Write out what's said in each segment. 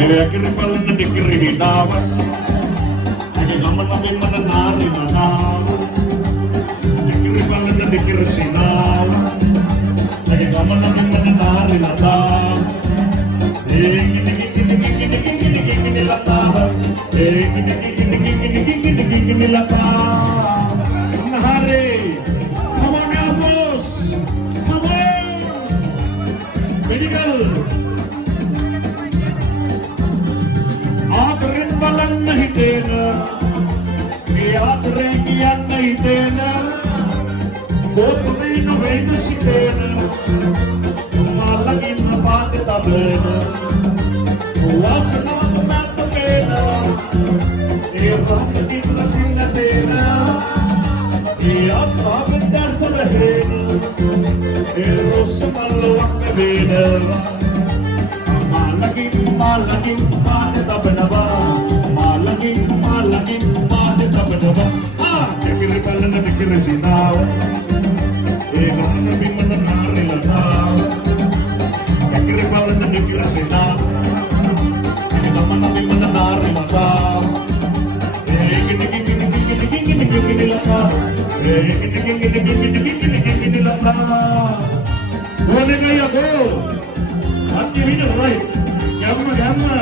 Akhirnya paling negeri hinawan. Lagi gaman namin mananari na naman. Akhirnya paling negeri sinawan. Lagi gaman namin mananari na naman. Gini latahan. Gini latahan. Hari. Come on now, boss. Come on. Medical. Akhirnya paling nahitena. Akhirnya kian nahitena. Goturin away the sitena. Malagin na pati tabena. Uwasan na kumatapena. Iwasan din na sinasena. Iasabit na sa lahena. Irosa maluwak na bena. Malagin pati tabena ba? Malagin pati tabena ba? Kaya pala na nakirisinawa. Kung nabi mananari lang daw. Kaya pala na nakirisinawa. Kaya naman nabi mananari lang daw. Gini lang daw. Gini lang daw. Wala kayo ako. At kini na right. Yama.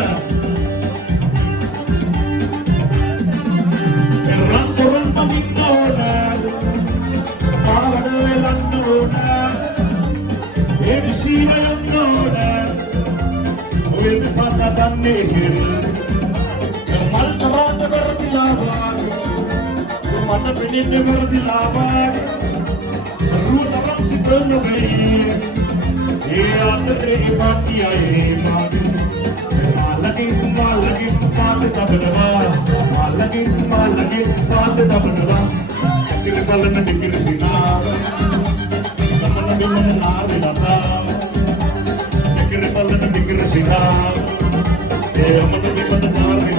Orang pamintona, pagawelang nona, ebisi mayong nona, uwi patatan nihil, kemal sa bata berdilawag, kumata pinindi berdilawag, ruta kang si Pernobay, iyatere ipati ay magi, malaging pati tabanawa, malaging pati tabanawa. Kaya pala na nakirisinawa. Sama na din mananari na tao. Kaya pala na nakirisinawa. Kaya naman na din mananari